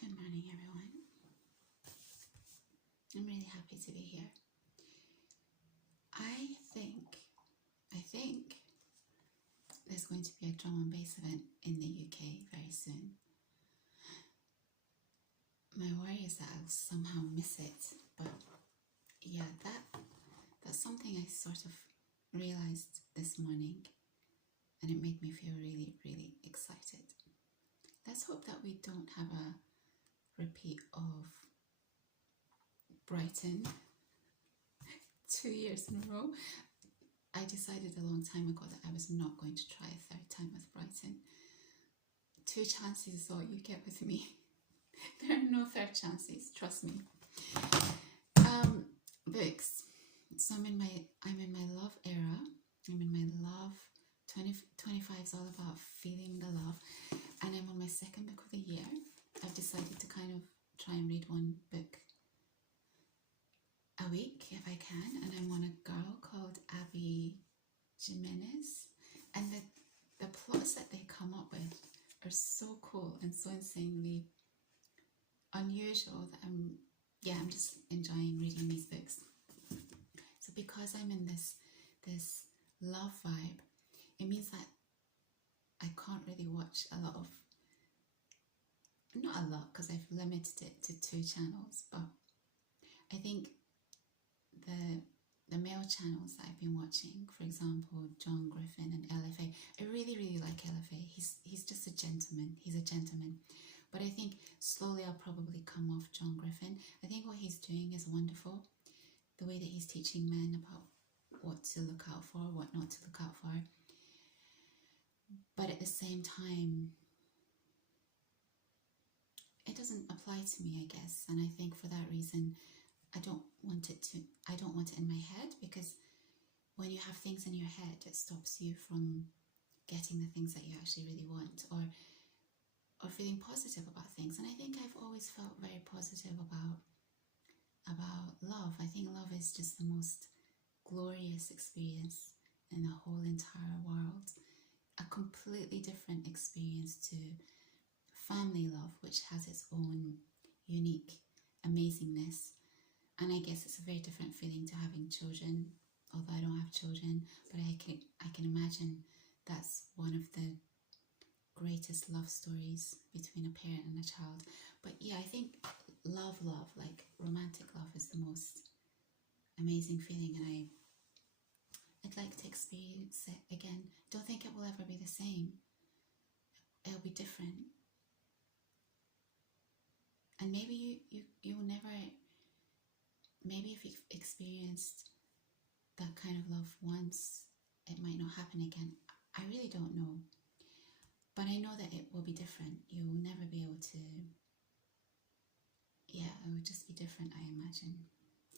Good morning, everyone. I'm really happy to be here. I think there's going to be a drum and bass event in the UK very soon. My worry is that I'll somehow miss it, but yeah, that's something I sort of realized this morning, and it made me feel really, really excited. Let's hope that we don't have a repeat of Brighton 2 years in a row. I decided a long time ago that I was not going to try a third time with Brighton. 2 chances is all you get with me. There are no third chances, trust me. Books. So I'm in my love era. I'm in my love. 25 is all about feeling the love, and I'm on my second book of the year. I've decided to kind of try and read one book a week if I can, and I'm on a girl called Abby Jimenez, and the plots that they come up with are so cool and so insanely unusual that I'm just enjoying reading these books. So because I'm in this love vibe, it means that I can't really watch a lot of, not a lot because I've limited it to 2 channels, but I think the male channels that I've been watching, for example, John Griffin and LFA, I really, really like LFA. He's just a gentleman. He's a gentleman. But I think slowly I'll probably come off John Griffin. I think what he's doing is wonderful. The way that he's teaching men about what to look out for, what not to look out for. But at the same time, it doesn't apply to me, I guess. And I think for that reason, I don't want it in my head, because when you have things in your head, it stops you from getting the things that you actually really want, or feeling positive about things. And I think I've always felt very positive about love. I think love is just the most glorious experience in the whole entire world. A completely different experience to family love, which has its own unique amazingness. And I guess it's a very different feeling to having children, although I don't have children, but I can imagine that's one of the greatest love stories between a parent and a child. But yeah, I think love, like romantic love, is the most amazing feeling, and I'd like to experience it again. Don't think it will ever be the same. It'll be different. And maybe you'll never, maybe if you've experienced that kind of love once, it might not happen again. I really don't know. But I know that it will be different. You'll never be able to, yeah, it would just be different, I imagine.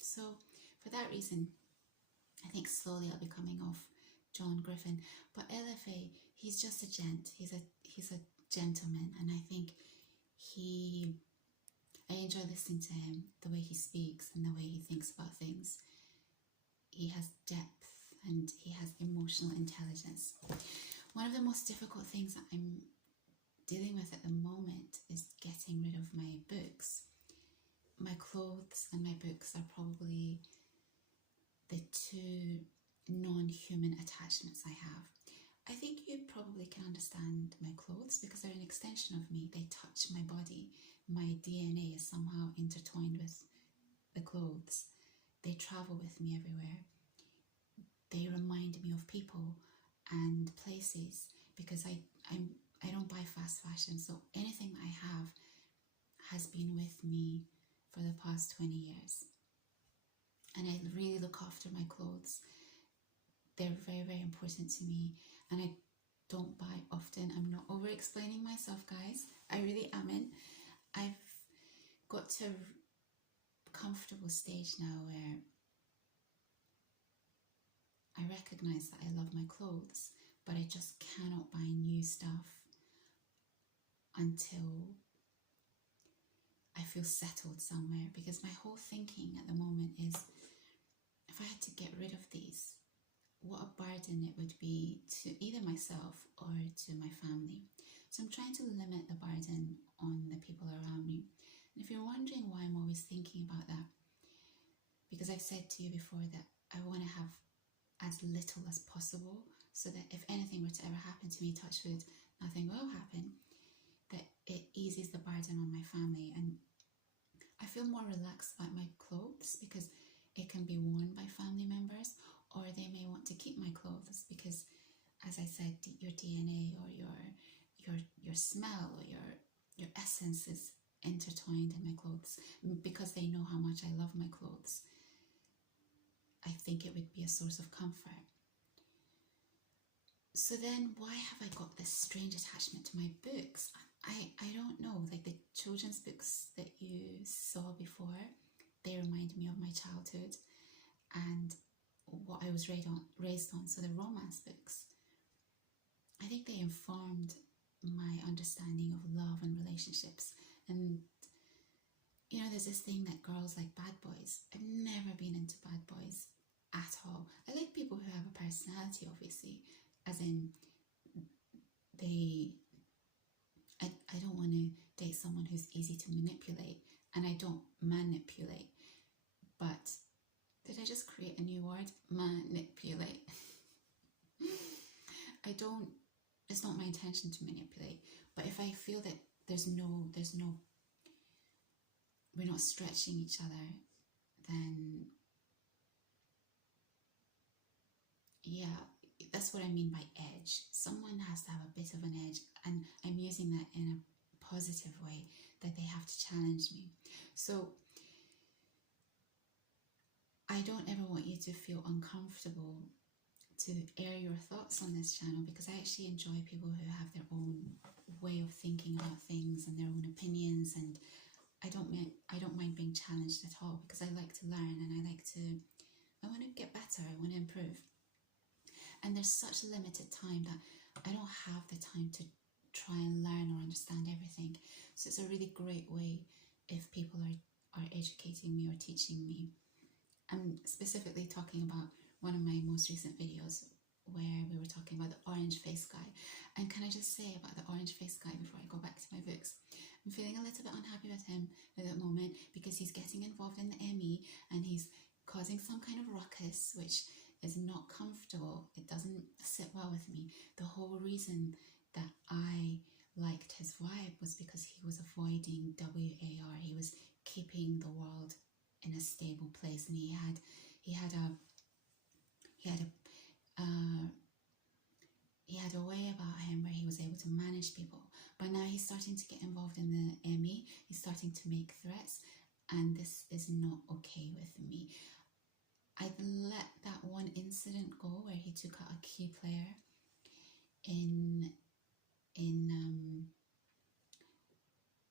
So for that reason, I think slowly I'll be coming off John Griffin. But LFA, he's just a gent. He's a gentleman, and I think I enjoy listening to him, the way he speaks and the way he thinks about things. He has depth and he has emotional intelligence. One of the most difficult things that I'm dealing with at the moment is getting rid of my books. My clothes and my books are probably the 2 non-human attachments I have. I think you probably can understand my clothes because they're an extension of me. They touch my body. My DNA is somehow intertwined with the clothes. They travel with me everywhere. They remind me of people and places, because I don't buy fast fashion, so anything I have has been with me for the past 20 years. And I really look after my clothes. They're very, very important to me, and I don't buy often. I'm not over explaining myself, guys. I really am in. I've got to a comfortable stage now where I recognize that I love my clothes, but I just cannot buy new stuff until I feel settled somewhere, because my whole thinking at the moment is, if I had to get rid of these, what a burden it would be to either myself or to my family. So I'm trying to limit the burden on the people around me. always thinking about that, because I've said to you before that I want to have as little as possible, so that if anything were to ever happen to me, touch wood, nothing will happen, that it eases the burden on my family. And I feel more relaxed about my clothes because it can be worn by family members, or they may want to keep my clothes because, as I said, your DNA or your smell or your essence is intertwined in my clothes. Because they know how much I love my clothes, I think it would be a source of comfort. So then why have I got this strange attachment to my books? I don't know, like the children's books that you saw before, they remind me of my childhood and what I was raised on. So the romance books, I think they informed my understanding of love and relationships. And you know, there's this thing that girls like bad boys. I've never been into bad boys at all. I like people who have a personality, obviously, as in I don't want to date someone who's easy to manipulate, and I don't manipulate. But did I just create a new word? Manipulate. It's not my intention to manipulate. But if I feel that there's no, we're not stretching each other, then yeah, that's what I mean by edge. Someone has to have a bit of an edge, and I'm using that in a positive way, that they have to challenge me. So I don't ever want you to feel uncomfortable to air your thoughts on this channel, because I actually enjoy people who have their own way of thinking about things and their own opinions, and I don't mind being challenged at all, because I like to learn and I want to get better, I want to improve. And there's such a limited time that I don't have the time to try and learn or understand everything. So it's a really great way if people are educating me or teaching me. I'm specifically talking about one of my most recent videos where we were talking about the orange face guy. And can I just say about the orange face guy before I go back to my books? I'm feeling a little bit unhappy with him at the moment, because he's getting involved in the ME and he's causing some kind of ruckus, which is not comfortable. It doesn't sit well with me. The whole reason that I liked his vibe was because he was avoiding WAR. He was keeping the world in a stable place, and he had a way about him where he was able to manage people. But now he's starting to get involved in the ME. He's starting to make threats, and this is not okay with me. I let that one incident go where he took out a key player in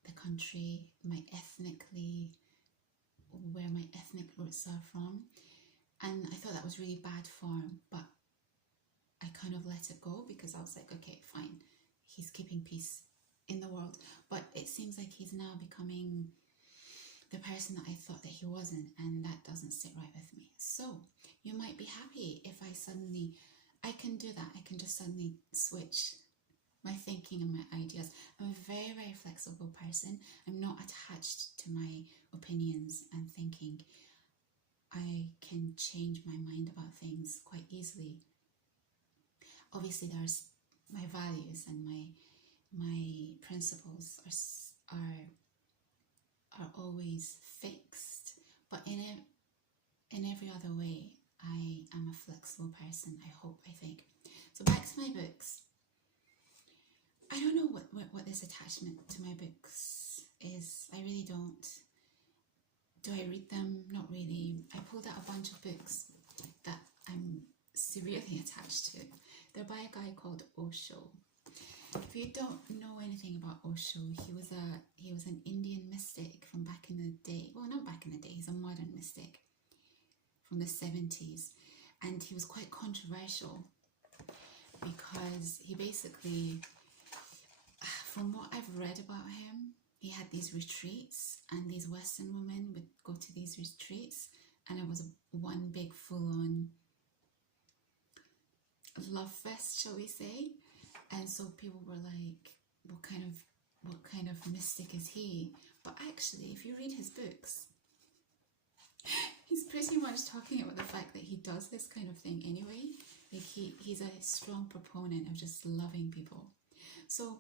the country, where my ethnic roots are from, and I thought that was really bad form, but I kind of let it go because I was like, okay, fine, he's keeping peace in the world. But it seems like he's now becoming the person that I thought that he wasn't, and that doesn't sit right with me. So you might be happy if I can do that. I can just suddenly switch my thinking and my ideas. I'm a very, very flexible person. I'm not attached to my opinions and thinking. I can change my mind about things quite easily. Obviously, there's my values and my principles are always fixed, but in every other way, I am a flexible person. I think. So back to my books. I don't know what this attachment to my books is. I really don't. Do I read them? Not really. I pulled out a bunch of books that I'm severely attached to. They're by a guy called Osho. If you don't know anything about Osho, he was an Indian mystic from back in the day. Well, not back in the day. He's a modern mystic from the 70s, and he was quite controversial because he basically, from what I've read about him, he had these retreats, and these Western women would go to these retreats, and it was one big full-on love fest, shall we say? And so people were like, what kind of mystic is he? But actually, if you read his books, he's pretty much talking about the fact that he does this kind of thing anyway. Like he's a strong proponent of just loving people. So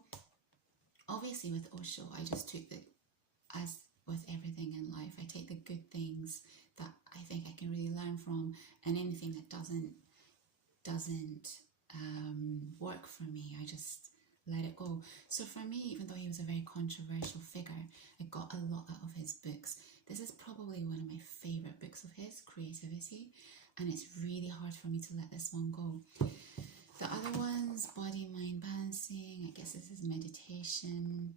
obviously with Osho, I just took the, as with everything in life, I take the good things that I think I can really learn from, and anything that doesn't work for me, I just let it go. So for me, even though he was a very controversial figure, I got a lot out of his books. This is probably one of my favorite books of his, Creativity, and it's really hard for me to let this one go. The other ones, Body Mind Balancing, I guess this is meditation.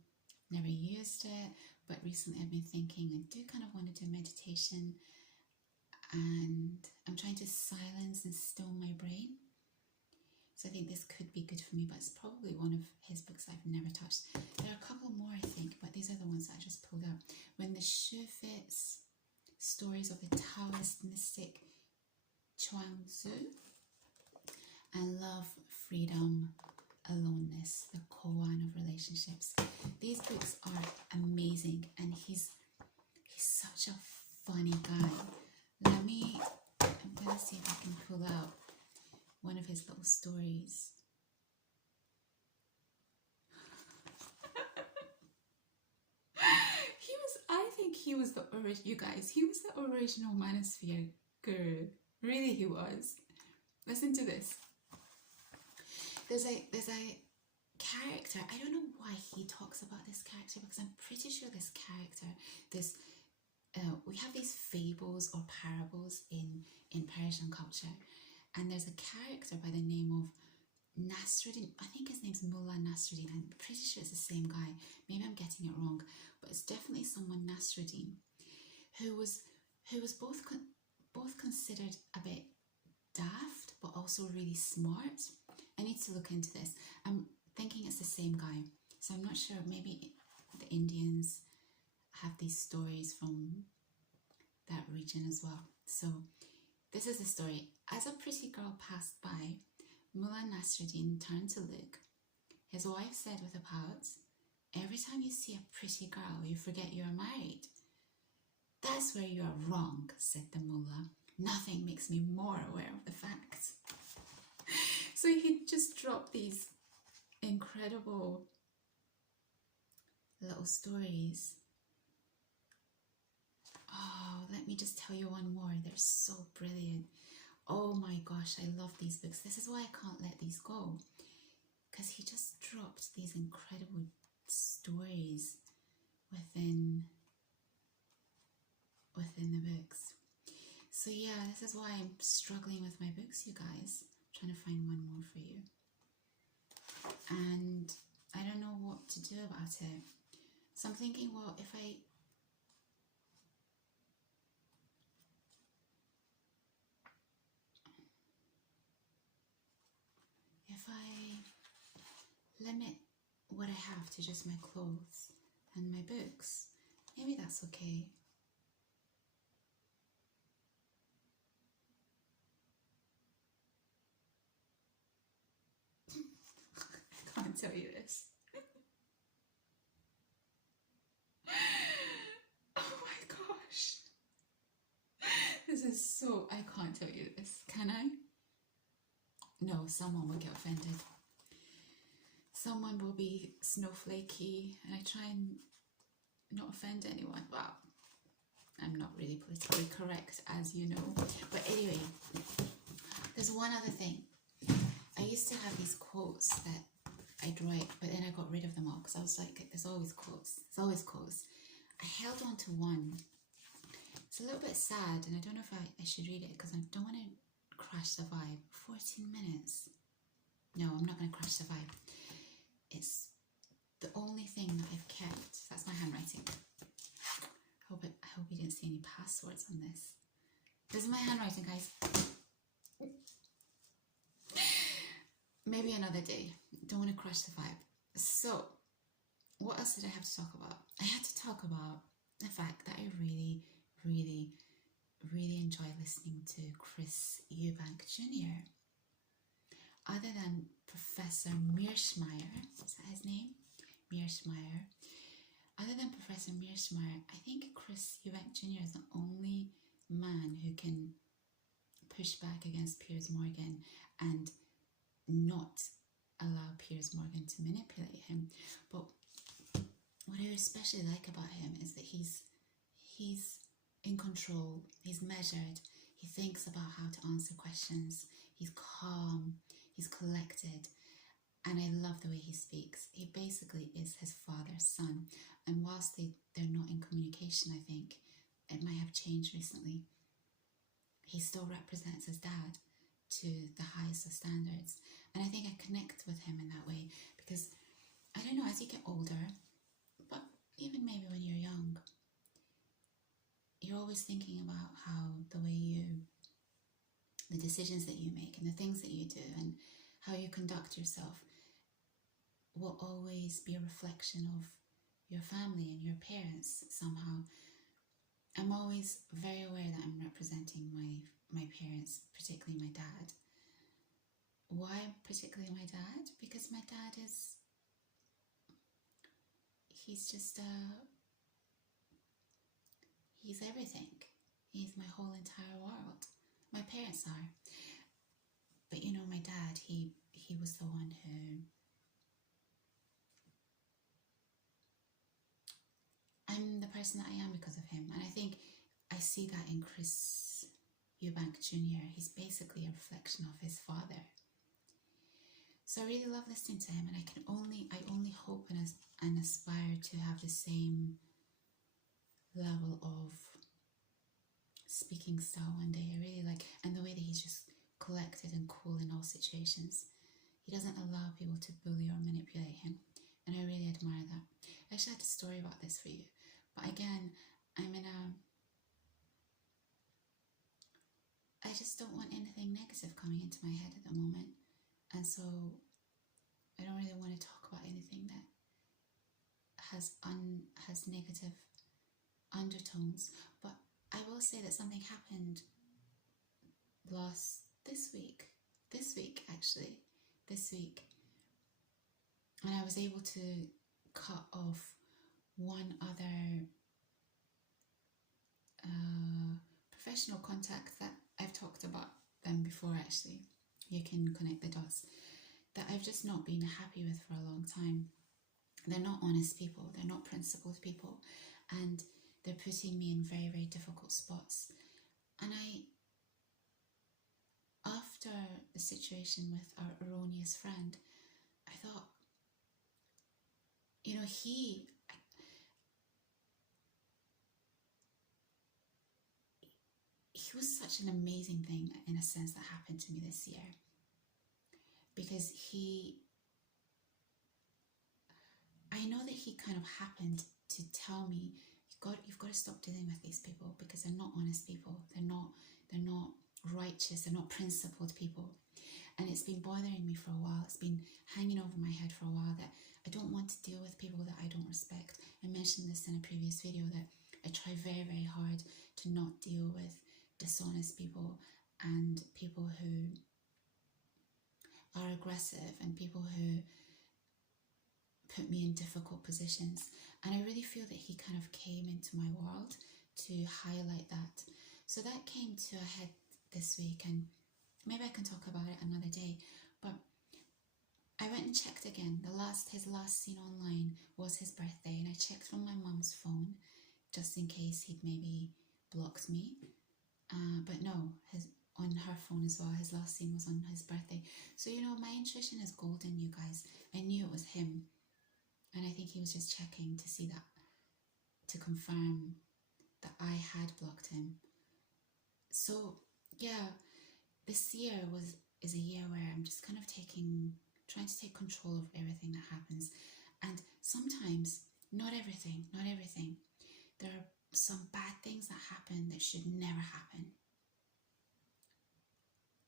Never used it, but recently I've been thinking I do kind of want to do meditation, and I'm trying to silence and still my brain. So I think this could be good for me, but it's probably one of his books I've never touched. There are a couple more, I think, but these are the ones that I just pulled out. When the Shoe Fits, Stories of the Taoist Mystic Chuang Tzu, and Love, Freedom, Aloneness, the koan of relationships. These books are amazing, and he's such a funny guy. I'm gonna see if I can pull out one of his little stories. I think he was the original, you guys, he was the original manosphere guru. Really, he was. Listen to this. There's a character, I don't know why he talks about this character, because I'm pretty sure this character, we have these fables or parables in Persian culture, and there's a character by the name of Nasruddin. I think his name's Mullah Nasruddin. I'm pretty sure it's the same guy. Maybe I'm getting it wrong, but it's definitely someone Nasruddin, who was both considered a bit daft but also really smart. I need to look into this. I'm thinking it's the same guy, so I'm not sure. Maybe the Indians have these stories from that region as well. So this is the story. As a pretty girl passed by, Mullah Nasruddin turned to look. His wife said with a pout, "Every time you see a pretty girl, you forget you are married." "That's where you are wrong," said the mullah. "Nothing makes me more aware of the facts." So he just dropped these incredible little stories. Oh, let me just tell you one more. They're so brilliant. Oh my gosh, I love these books. This is why I can't let these go, because he just dropped these incredible stories within the books. So yeah, this is why I'm struggling with my books, you guys. I'm trying to find one more for you. And I don't know what to do about it. So I'm thinking, well, if I limit what I have to just my clothes and my books, maybe that's okay. I can't tell you this. Oh my gosh. This is so, I can't tell you this. Can I? No, someone will get offended. Someone will be snowflakey, and I try and not offend anyone. Well, I'm not really politically correct, as you know. But anyway, there's one other thing. I used to have these quotes that I'd write, but then I got rid of them all because I was like, there's always quotes. There's always quotes. I held on to one. It's a little bit sad, and I don't know if I should read it because I don't want to crash the vibe. 14 minutes. No, I'm not going to crash the vibe. It's the only thing that I've kept. That's my handwriting. I hope you didn't see any passwords on this. This is my handwriting, guys. Maybe another day. Don't want to crash the vibe. So, what else did I have to talk about? I had to talk about the fact that I really, really, really enjoy listening to Chris Eubank Junior. Other than Professor Mearsheimer, is that his name? Mearsheimer. other than Professor Mearsheimer, I think Chris Eubank Junior is the only man who can push back against Piers Morgan and not allow Piers Morgan to manipulate him. But what I especially like about him is that he's in control, he's measured, he thinks about how to answer questions, he's calm, he's collected, and I love the way he speaks. He basically is his father's son, and whilst they're not in communication, I think it might have changed recently, he still represents his dad to the highest of standards. And I think I connect with him in that way because, I don't know, as you get older, but even maybe when you're young, you're always thinking about how the decisions that you make and the things that you do and how you conduct yourself will always be a reflection of your family and your parents somehow. I'm always very aware that I'm representing my parents, particularly my dad. Why particularly my dad? Because my dad he's just, he's everything. He's my whole entire world. My parents are. But you know, my dad, he was the one who, I'm the person that I am because of him. And I think I see that in Chris Eubank Junior. He's basically a reflection of his father. So I really love listening to him, and I only hope and aspire to have the same level of speaking style one day. I really like, and the way that he's just collected and cool in all situations. He doesn't allow people to bully or manipulate him, and I really admire that. I actually had a story about this for you, but again, I just don't want anything negative coming into my head at the moment, and so I don't really want to talk about anything that has negative undertones. But I will say that something happened this week, and I was able to cut off one other professional contact that I've talked about them before. Actually, you can connect the dots, that I've just not been happy with for a long time. They're not honest people, they're not principled people, and they're putting me in very, very difficult spots. And after the situation with our erroneous friend, I thought, you know, he was such an amazing thing in a sense that happened to me this year, because I know that he kind of happened to tell me, you've got to stop dealing with these people because they're not honest people, they're not righteous, they're not principled people. And it's been bothering me for a while, it's been hanging over my head for a while, that I don't want to deal with people that I don't respect. I mentioned this in a previous video, that I try very, very hard to not deal with dishonest people and people who are aggressive and people who put me in difficult positions. And I really feel that he kind of came into my world to highlight that. So that came to a head this week, and maybe I can talk about it another day. But I went and checked again. His last seen online was his birthday, and I checked from my mum's phone just in case he'd maybe blocked me. But no, on her phone as well, his last scene was on his birthday. So, you know, my intuition is golden, you guys. I knew it was him. And I think he was just checking to see that, to confirm that I had blocked him. So, yeah, this year is a year where I'm just kind of trying to take control of everything that happens. And sometimes, not everything. There are some bad things that happen that should never happen.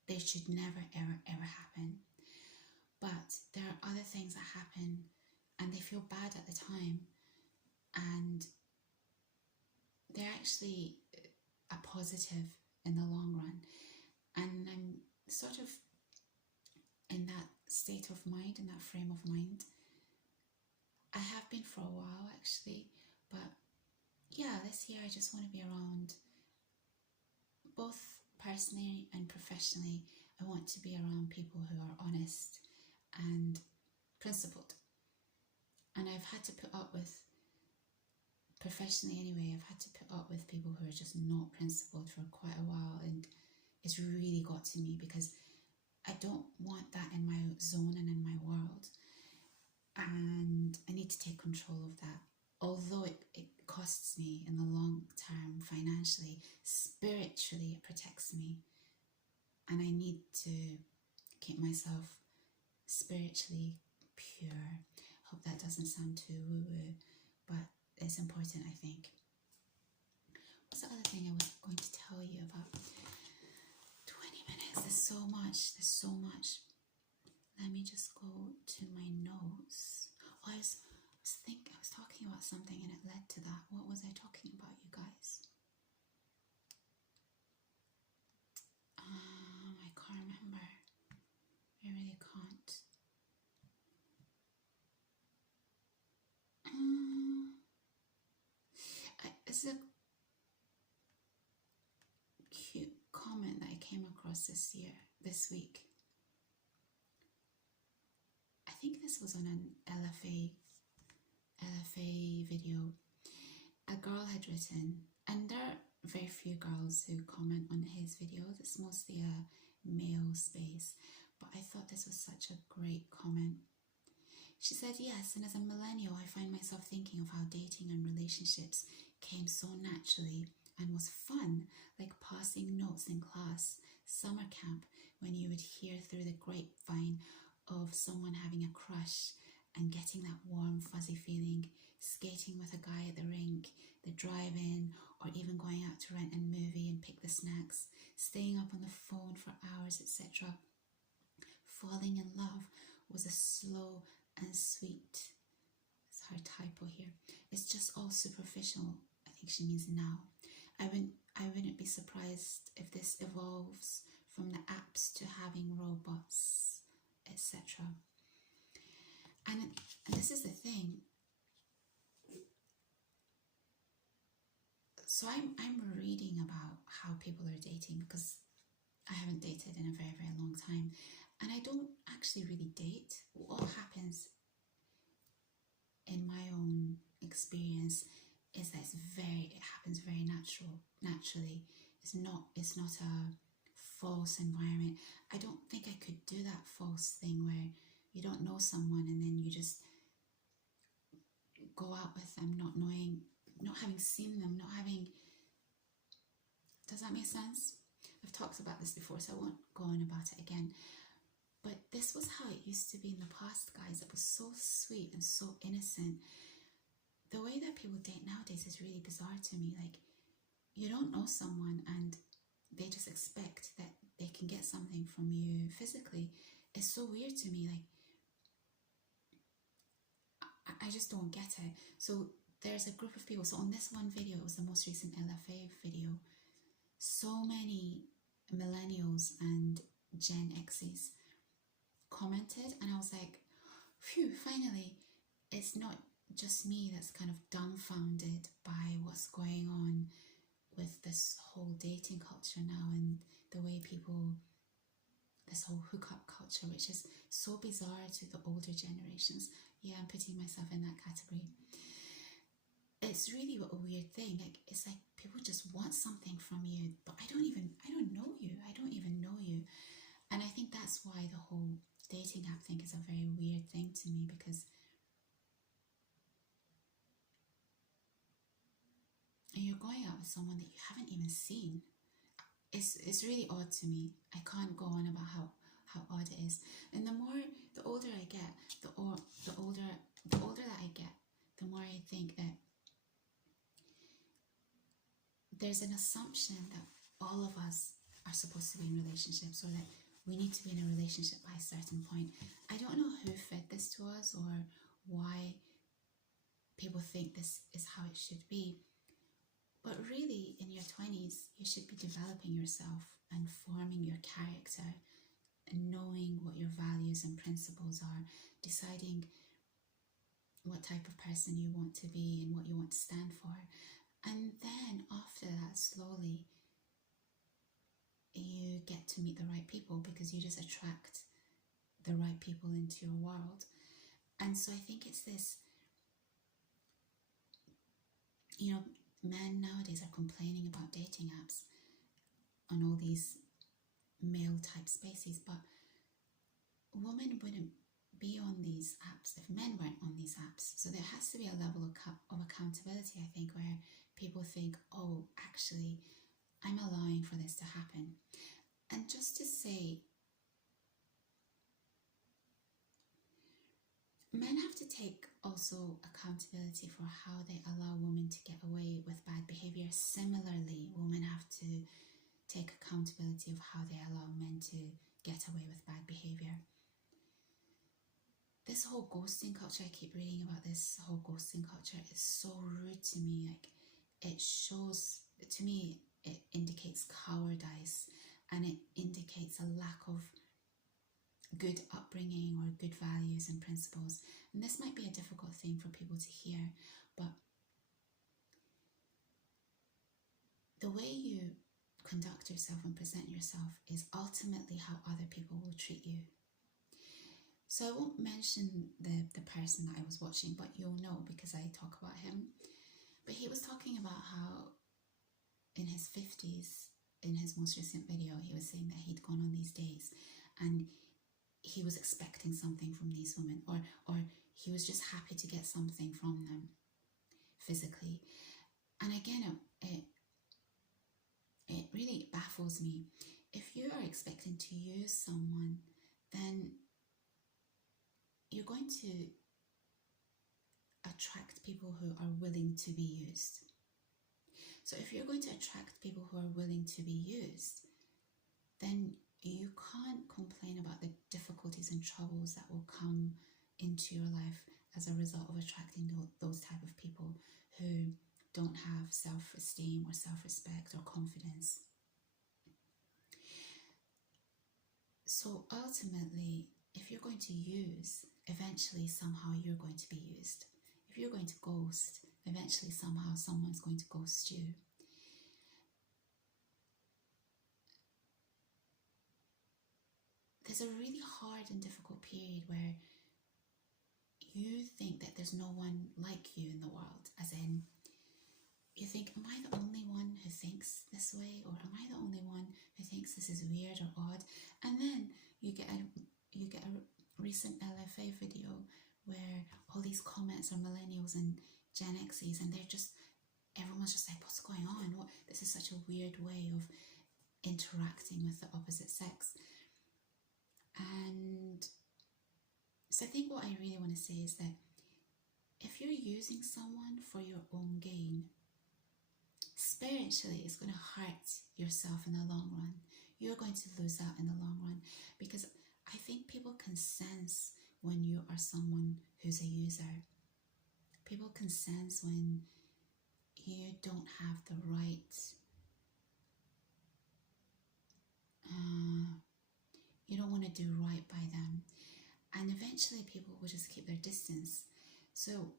They should never, ever, ever happen. But there are other things that happen and they feel bad at the time, and they're actually a positive in the long run. And I'm sort of in that state of mind, in that frame of mind. I have been for a while actually, but yeah, this year I just want to be around, both personally and professionally. I want to be around people who are honest and principled. And I've had to put up with, professionally anyway, I've had to put up with people who are just not principled for quite a while, and it's really got to me because I don't want that in my zone and in my world, and I need to take control of that. Although it costs me in the long term financially, spiritually it protects me, and I need to keep myself spiritually pure. Hope that doesn't sound too woo-woo, but it's important, I think. What's the other thing I was going to tell you about? 20 minutes, there's so much. Let me just go to my notes. Oh, I was talking about something and it led to that. What was I talking about, you guys? I can't remember. I really can't. It's a cute comment that I came across this week. I think this was on an LFA video. A girl had written, and there are very few girls who comment on his videos. It's mostly a male space, but I thought this was such a great comment. She said, yes, and as a millennial, I find myself thinking of how dating and relationships came so naturally and was fun, like passing notes in class, summer camp, when you would hear through the grapevine of someone having a crush and getting that warm, fuzzy feeling, skating with a guy at the rink, the drive-in, or even going out to rent a movie and pick the snacks, staying up on the phone for hours, etc. Falling in love was a slow and sweet, it's her typo here, it's just all superficial. I think she means now. I wouldn't be surprised if this evolves from the apps to having robots, etc. And this is the thing. So I'm reading about how people are dating because I haven't dated in a very, very long time, and I don't actually really date. What happens in my own experience is that it happens very naturally. It's not a false environment. I don't think I could do that false thing where you don't know someone and then you just go out with them not knowing, not having seen them, does that make sense? I've talked about this before, so I won't go on about it again. But this was how it used to be in the past, guys. It was so sweet and so innocent. The way that people date nowadays is really bizarre to me. Like, you don't know someone and they just expect that they can get something from you physically. It's so weird to me. Like, I just don't get it. So there's a group of people. So on this one video, it was the most recent LFA video. So many millennials and Gen Xers commented, and I was like, phew, finally, it's not just me that's kind of dumbfounded by what's going on with this whole dating culture now and the way people, this whole hookup culture, which is so bizarre to the older generations. Yeah, I'm putting myself in that category. It's really a weird thing. Like, it's like people just want something from you, but I don't know you. I don't even know you. And I think that's why the whole dating app thing is a very weird thing to me, because you're going out with someone that you haven't even seen. It's really odd to me. I can't go on about how odd it is. And the older I get, the older that I get, the more I think that there's an assumption that all of us are supposed to be in relationships, or that we need to be in a relationship by a certain point. I don't know who fed this to us or why people think this is how it should be. But really, in your 20s, you should be developing yourself and forming your character and knowing what your values and principles are, deciding what type of person you want to be and what you want to stand for. And then after that, slowly, you get to meet the right people because you just attract the right people into your world. And so I think it's this, you know, men nowadays are complaining about dating apps on all these male type spaces, but women wouldn't be on these apps if men weren't on these apps. So there has to be a level of accountability, I think, where people think, oh, actually, I'm allowing for this to happen. And just to say, men have to take also accountability for how they allow women to get away with bad behavior. Similarly, women have to take accountability of how they allow men to get away with bad behavior. This whole ghosting culture, I keep reading about this whole ghosting culture, is so rude to me. Like, it shows, to me, it indicates cowardice, and it indicates a lack of good upbringing or good values and principles. And this might be a difficult thing for people to hear, but the way you conduct yourself and present yourself is ultimately how other people will treat you. So I won't mention the person that I was watching, but you'll know because I talk about him. But he was talking about how in his 50s, in his most recent video, he was saying that he'd gone on these days and he was expecting something from these women, or he was just happy to get something from them physically. And again, it really baffles me. If you are expecting to use someone, then you're going to attract people who are willing to be used. So if you're going to attract people who are willing to be used, then you can't complain about the difficulties and troubles that will come into your life as a result of attracting those type of people who don't have self-esteem or self-respect or confidence. So ultimately, if you're going to use, eventually somehow you're going to be used. If you're going to ghost, eventually somehow someone's going to ghost you. There's a really hard and difficult period where you think that there's no one like you in the world, as in, you think, am I the only one who thinks this way, or am I the only one who thinks this is weird or odd? And then you get a recent LFA video where all these comments are millennials and Gen Xers, and everyone's just like, what's going on? This is such a weird way of interacting with the opposite sex. And so I think what I really want to say is that if you're using someone for your own gain, spiritually it's going to hurt yourself in the long run. You're going to lose out in the long run, because I think people can sense when you are someone who's a user. People can sense when you don't have the right, you don't want to do right by them. And eventually people will just keep their distance. So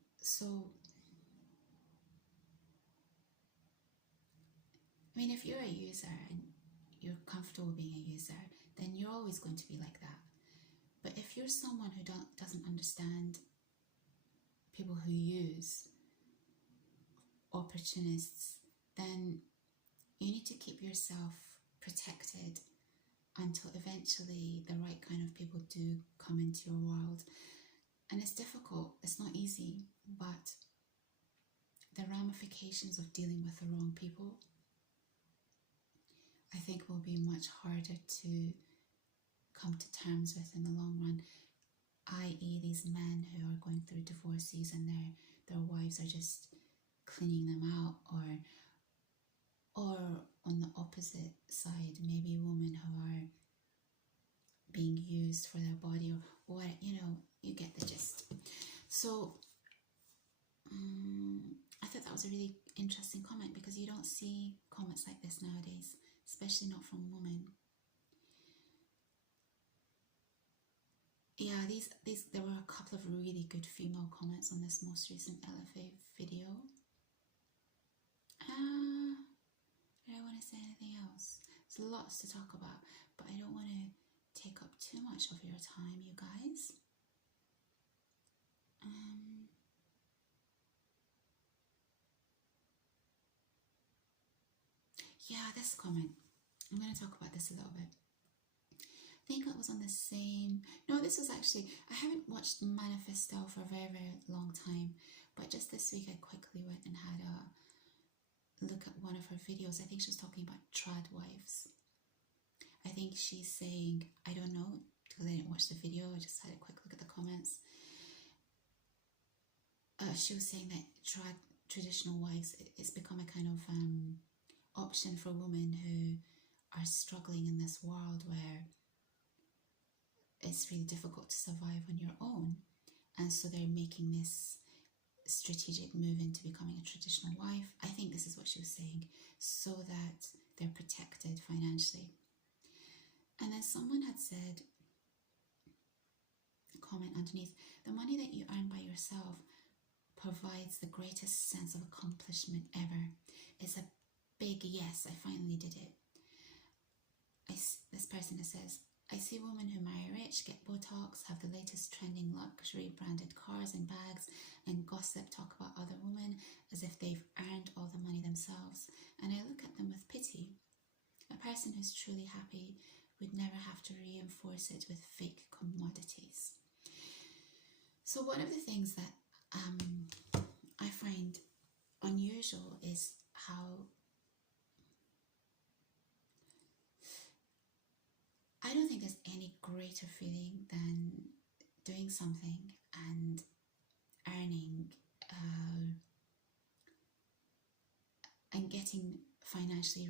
I mean, if you're a user and you're comfortable being a user, then you're always going to be like that. But if you're someone who doesn't understand people who use, opportunists, then you need to keep yourself protected until eventually the right kind of people do come into your world. And it's difficult, it's not easy, but the ramifications of dealing with the wrong people, I think, will be much harder to come to terms with in the long run, i.e. these men who are going through divorces and their wives are just cleaning them out, or on the opposite side, maybe women who are being used for their body, or what, you get the gist. So I thought that was a really interesting comment, because you don't see comments like this nowadays, especially not from women. yeah, these there were a couple of really good female comments on this most recent LFA video. I don't want to say anything else. There's lots to talk about, but I don't want to take up too much of your time, you guys. Yeah, this comment. I'm going to talk about this a little bit. I think it was on the same... No, this was actually... I haven't watched Manifesto for a very, very long time, but just this week I quickly went and had a look at one of her videos. I think she was talking about trad wives. I think she's saying, I don't know, because I didn't watch the video, I just had a quick look at the comments. She was saying that traditional wives, it's become a kind of option for women who are struggling in this world where it's really difficult to survive on your own, and so they're making this strategic move into becoming a traditional wife. I think this is what she was saying, so that they're protected financially. And then someone had said, a comment underneath, the money that you earn by yourself provides the greatest sense of accomplishment ever. It's a big yes, I finally did it. This person says, I see women who marry rich, get Botox, have the latest trending luxury branded cars and bags, and gossip, talk about other women as if they've earned all the money themselves. And I look at them with pity. A person who's truly happy would never have to reinforce it with fake commodities. So one of the things that I find unusual is how I don't think there's any greater feeling than doing something and earning and getting financially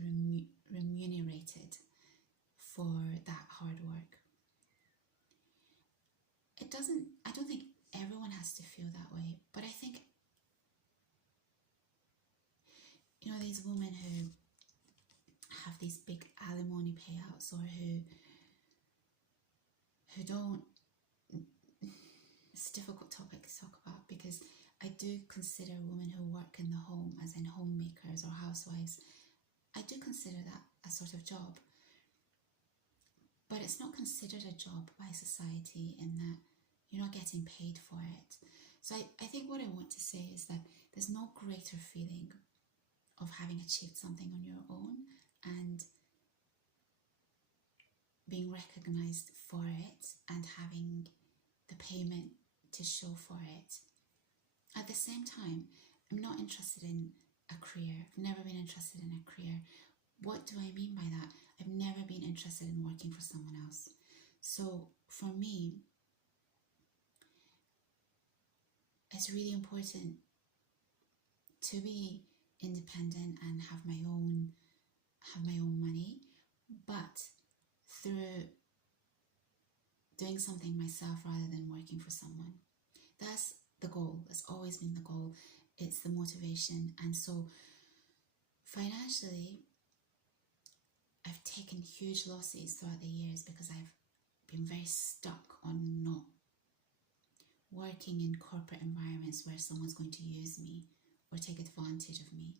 remunerated for that hard work. I don't think everyone has to feel that way, but I think, you know, these women who have these big alimony payouts, or who don't, it's a difficult topic to talk about, because I do consider women who work in the home, as in homemakers or housewives, I do consider that a sort of job, but it's not considered a job by society in that you're not getting paid for it. So I think what I want to say is that there's no greater feeling of having achieved something on your own and being recognized for it and having the payment to show for it. At the same time, I'm not interested in a career. I've never been interested in a career. What do I mean by that? I've never been interested in working for someone else. So for me, it's really important to be independent and have my own money, but through doing something myself rather than working for someone. That's the goal. That's always been the goal. It's the motivation. And so financially, I've taken huge losses throughout the years because I've been very stuck on not working in corporate environments where someone's going to use me or take advantage of me.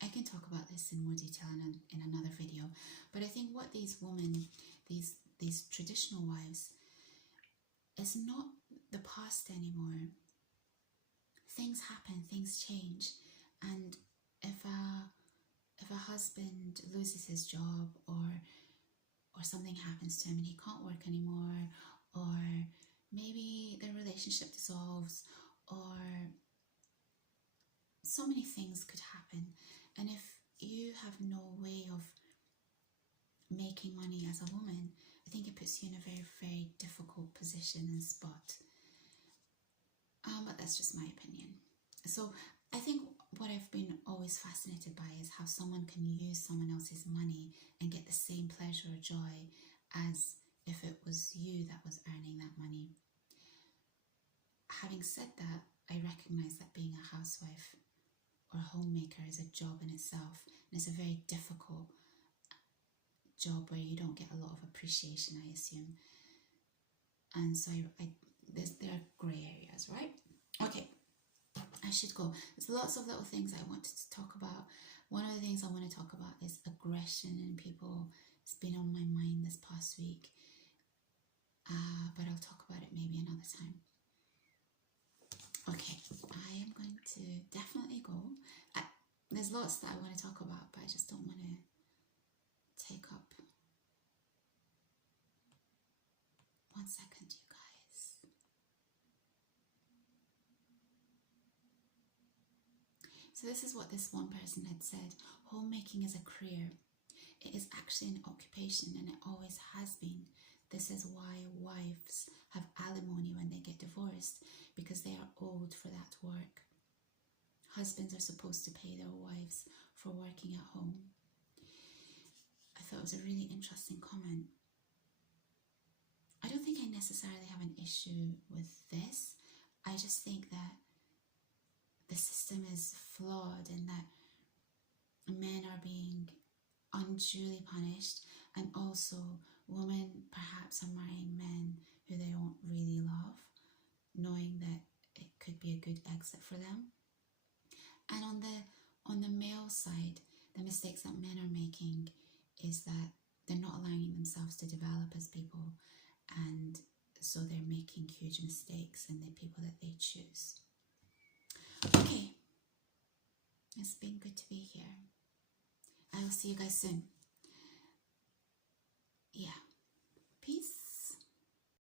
I can talk about this in more detail in another video, but I think what these women, these traditional wives, is not the past anymore. Things happen, things change, and if a husband loses his job or something happens to him and he can't work anymore, or maybe their relationship dissolves, or so many things could happen. And if you have no way of making money as a woman, I think it puts you in a very, very difficult position and spot. But that's just my opinion. So I think what I've been always fascinated by is how someone can use someone else's money and get the same pleasure or joy as if it was you that was earning that money. Having said that, I recognize that being a housewife or a homemaker is a job in itself, and it's a very difficult job where you don't get a lot of appreciation, I assume. And so there are grey areas, right? Okay, I should go. There's lots of little things I wanted to talk about. One of the things I want to talk about is aggression in people. It's been on my mind this past week, but I'll talk about it maybe another time. Okay, I am going to definitely go. There's lots that I want to talk about, but I just don't want to take up. 1 second, you guys. So this is what this one person had said. Homemaking is a career. It is actually an occupation, and it always has been. This is why wives have alimony when they get divorced, because they are owed for that work. Husbands are supposed to pay their wives for working at home. I thought it was a really interesting comment. I don't think I necessarily have an issue with this. I just think that the system is flawed and that men are being unduly punished, and also women perhaps are marrying men who they don't really love, knowing that it could be a good exit for them. And on the male side, the mistakes that men are making is that they're not allowing themselves to develop as people, and so they're making huge mistakes in the people that they choose. Okay, it's been good to be here. I will see you guys soon. Yeah.